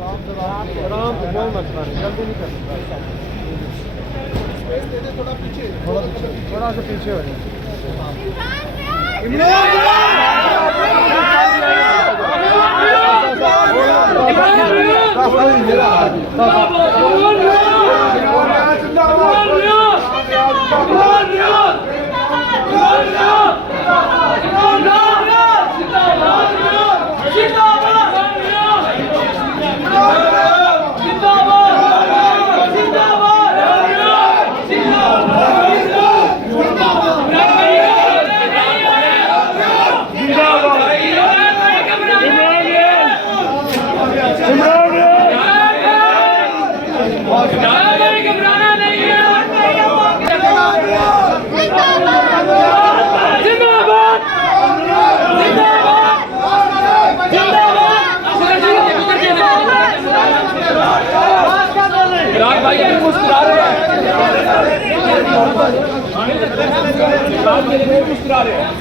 आराम से कोई मसला नहीं, जल्दी नहीं कर थोड़ा सा पीछे हो जाए। मुस्कुरा रहे हैं।